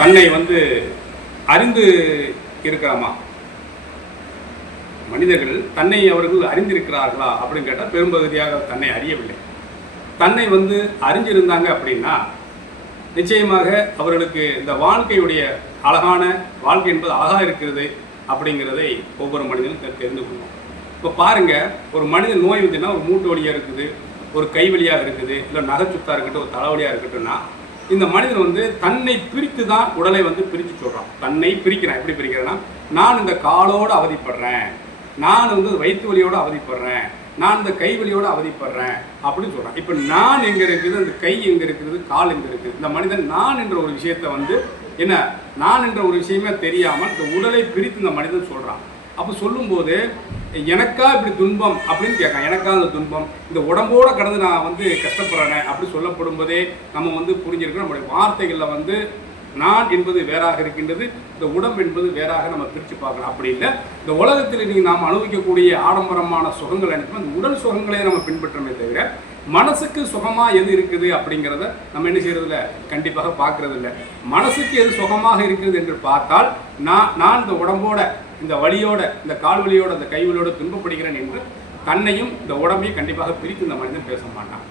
தன்னை வந்து அறிந்து இருக்கிறாமா? மனிதர்கள் தன்னை அவர்கள் அறிந்திருக்கிறார்களா அப்படின்னு கேட்டால் பெரும்பகுதியாக தன்னை அறியவில்லை. தன்னை வந்து அறிஞ்சிருந்தாங்க அப்படின்னா நிச்சயமாக அவர்களுக்கு இந்த வாழ்க்கையுடைய அழகான வாழ்க்கை என்பது அழகாக இருக்கிறது அப்படிங்கிறதை ஒவ்வொரு மனிதனும் தெரிந்து கொள்ளும். இப்போ பாருங்கள், ஒரு மனிதன் நோய் வந்துன்னா ஒரு மூட்டு வலியாக இருக்குது, ஒரு கை வலியாக இருக்குது, இல்லை நகைச்சுத்தாக இருக்கட்டும், ஒரு தலைவலியாக இருக்கட்டும்னா இந்த மனிதன் வந்து தன்னை பிரித்து தான் உடலை வந்து பிரித்து சொல்கிறான். தன்னை பிரிக்கிறான். எப்படி பிரிக்கிறேன்னா, நான் இந்த காலோடு அவதிப்படுறேன், நான் வந்து வயிற்று வலியோடு அவதிப்படுறேன், நான் இந்த கை வலியோடு அவதிப்படுறேன் அப்படின்னு சொல்கிறான். இப்போ நான் எங்கே இருக்குது, அந்த கை எங்கே இருக்குது, கால் எங்கே இருக்குது, இந்த மனிதன் நான் என்ற ஒரு விஷயத்தை வந்து என்ன நான் என்ற ஒரு விஷயமே தெரியாமல் இந்த உடலை பிரித்து இந்த மனிதன் சொல்கிறான். அப்போ சொல்லும்போது எனக்கா இப்படி துன்பம் அப்படின்னு கேட்கான். எனக்கா அந்த துன்பம் இந்த உடம்போடு கடந்து நான் வந்து கஷ்டப்படுறேனே அப்படி சொல்லப்படும் போதே நம்ம வந்து புரிஞ்சிருக்கோம். நம்முடைய வார்த்தைகளில் வந்து நான் என்பது வேறாக இருக்கின்றது, இந்த உடம்பு என்பது வேறாக நம்ம பிரித்து பார்க்கலாம். அப்படி இல்லை, இந்த உலகத்தில் நீங்கள் நாம் அனுபவிக்கக்கூடிய ஆடம்பரமான சுகங்கள் அனைத்தும் அந்த உடல் சுகங்களே நம்ம பின்பற்றமே தவிர மனசுக்கு சுகமாக எது இருக்குது அப்படிங்கிறத நம்ம என்ன செய்யறதில்ல, கண்டிப்பாக பார்க்கறது இல்லை. மனசுக்கு எது சுகமாக இருக்குது என்று பார்த்தால் நான் இந்த உடம்போட இந்த வலியோட இந்த கால் வலியோட இந்த கை வலியோட துன்பப்படுகிறேன் என்று தன்னையும் இந்த உடம்பையும் கண்டிப்பாக பிரித்து இந்த மனிதன் பேச மாட்டான்.